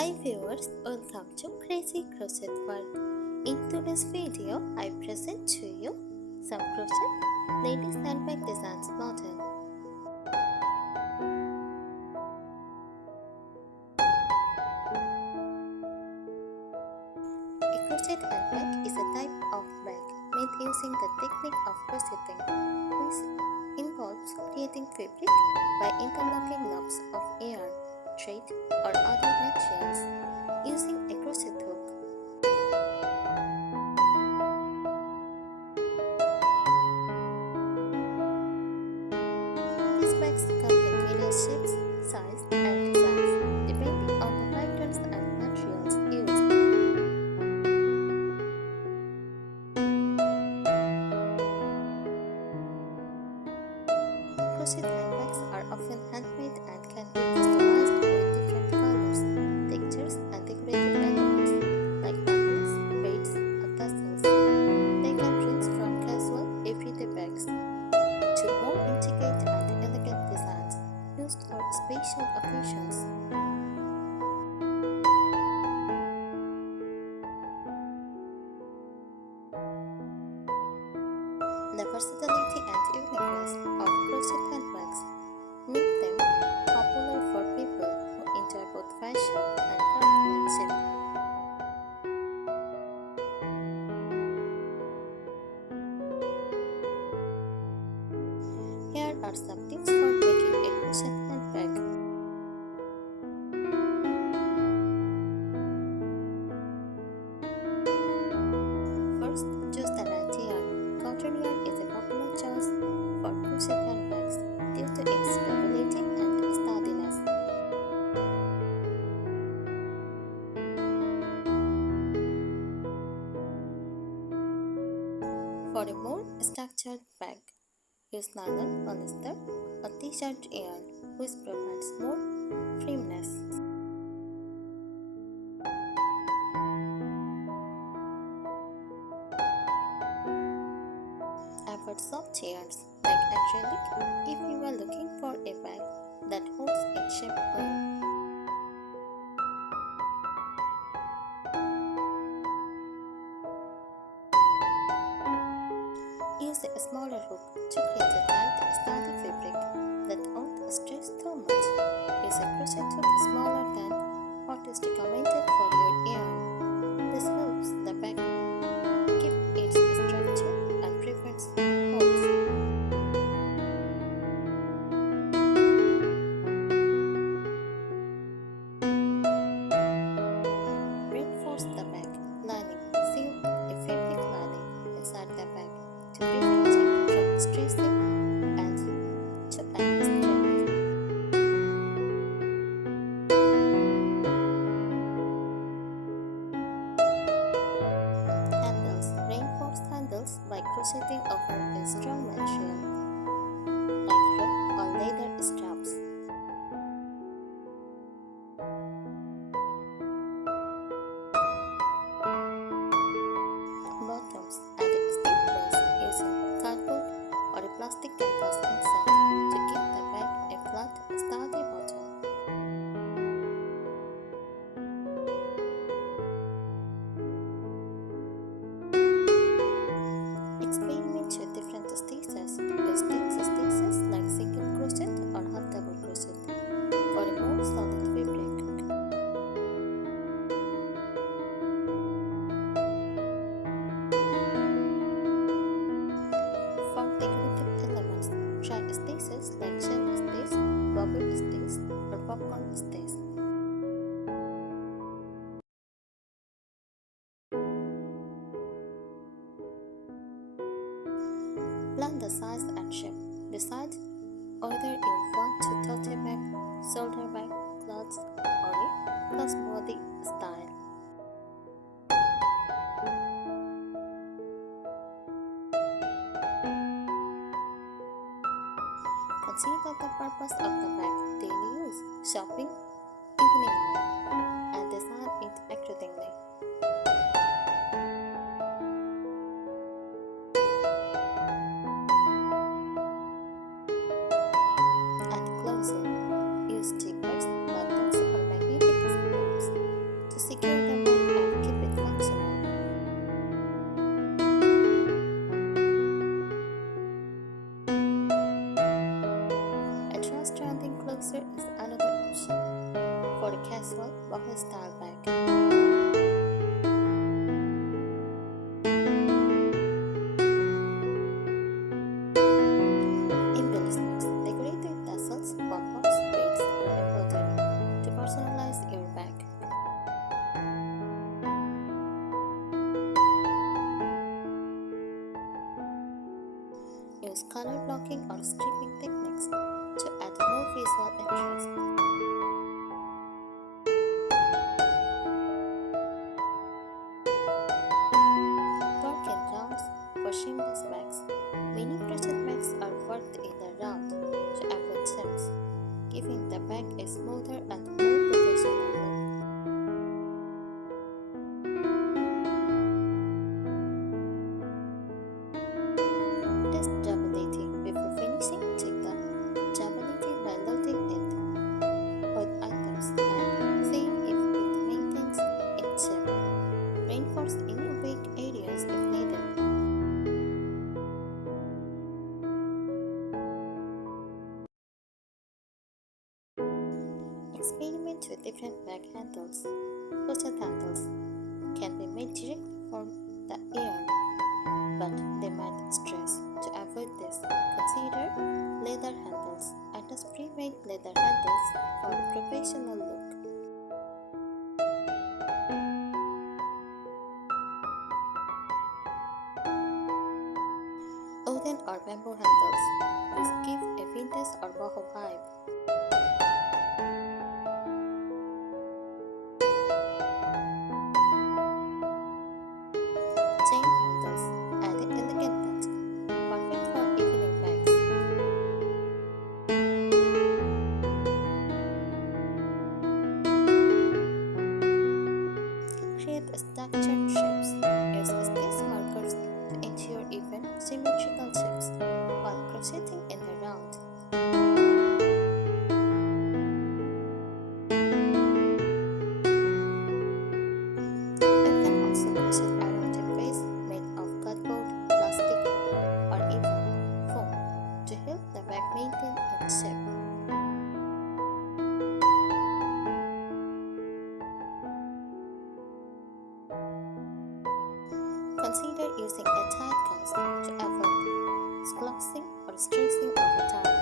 Hi viewers, welcome to Crazy Crochet World. In today's video, I present to you some crochet ladies handbag designs model. A crochet handbag is a type of bag made using the technique of crocheting, which involves creating fabric by interlocking loops of yarn, thread, or other materials using a crochet hook. These bags come in various shapes, sizes, and designs, depending on the patterns and materials used. Crochet handbags are often handmade and can be customized with different colors, textures, and decorative elements like buttons, beads, and tassels. They can range from casual, everyday bags to more intricate and elegant designs used for special occasions. The versatility and uniqueness of crochet handbags make them popular for people who enjoy both fashion and craftsmanship. Here are some tips for making a crochet handbag. First, choose the right yarn. Cotton yarn is a popular choice for crochet handbags due to its durability and sturdiness. For a more structured bag, use nylon, polyester, or t-shirt yarn, which provides more firmness. Avoid soft yarns like acrylic if you are looking for a bag that holds its shape well. Use a smaller hook to create a tight, sturdy fabric that won't stretch too much. Use a crochet hook smaller than what is recommended for your yarn. This helps the bag keep its structure and prevents holes. Reinforce the bag lining. Seal a fabric lining inside the bag to prevent it from stretching and to add strength. Handles. Reinforce handles by crocheting over a strong material like rope or leather straps. Bottoms. Add a stiff base using cardboard or a plastic canvas inside to give the bag a flat, sturdy bottom. Experiment with different stitches. Use tense stitches like single crochet or half double crochet for a more solid fabric. For decorative elements, try stitches like shell stitch, bubble stitch, or popcorn stitch. Plan the size and shape. Decide whether you want to tote bag, shoulder bag, clothes, or a crossbody style. Consider the purpose of the bag: daily use, shopping, evening wear, and design it accordingly. And closing. Use stickers, buttons, or magnetic snaps another option for a casual buckle style bag. Embellishments, decorative tassels, pom-poms, beads, or embroidery to personalize your bag. Use color blocking or stripping techniques to add more visual interest. Work in rounds for seamless bags. Many crochet bags are worked in a round to avoid seams, giving the bag a smoother and more professional look. Test durability before finishing. Check the durability by loading it with items and see if it maintains its shape. Reinforce any weak areas if needed. Experiment with different bag handles. Crochet handles can be made directly from the yarn, but they might stress. To avoid this, consider leather handles. Use pre-made leather handles for a professional look. Wooden or bamboo handles. These give a vintage or boho vibe. Chain handles add an elegant touch, perfect for evening bags. Create structured shapes. Use stitch markers to ensure even, symmetrical shapes while crocheting in the round. You can also crochet around a base made of cardboard, plastic, or even foam to help the bag maintain its shape. Consider using a tight gauze to avoid closing or stressing over time.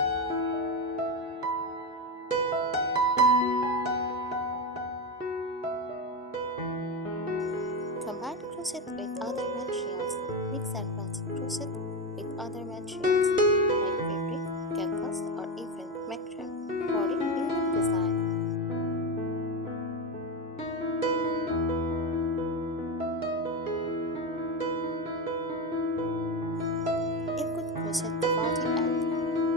Combine crochet with other materials. Mix and match crochet with other materials like fabric, canvas, or even macrame for a unique design. You could crochet the body and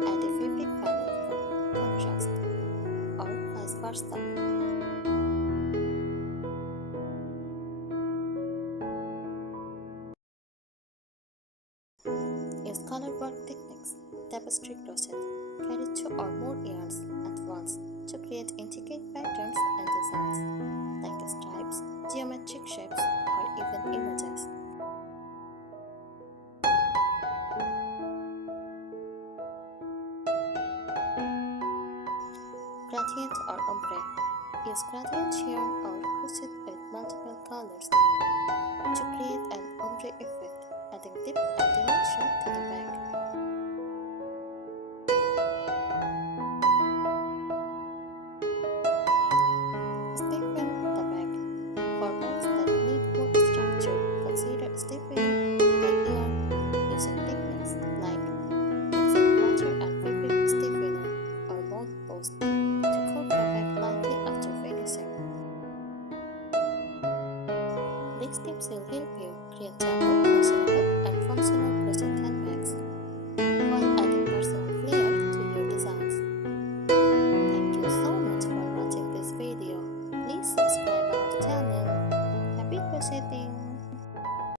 add a fabric panel for contrast, or vice versa. Use color work techniques, tapestry crochet. Carry 2 or more yarns at once to create intricate patterns and designs, like stripes, geometric shapes, or even images. Gradient or ombre. Use gradient yarn or crochet with multiple colors to create an ombre effect, adding depth and dimension to the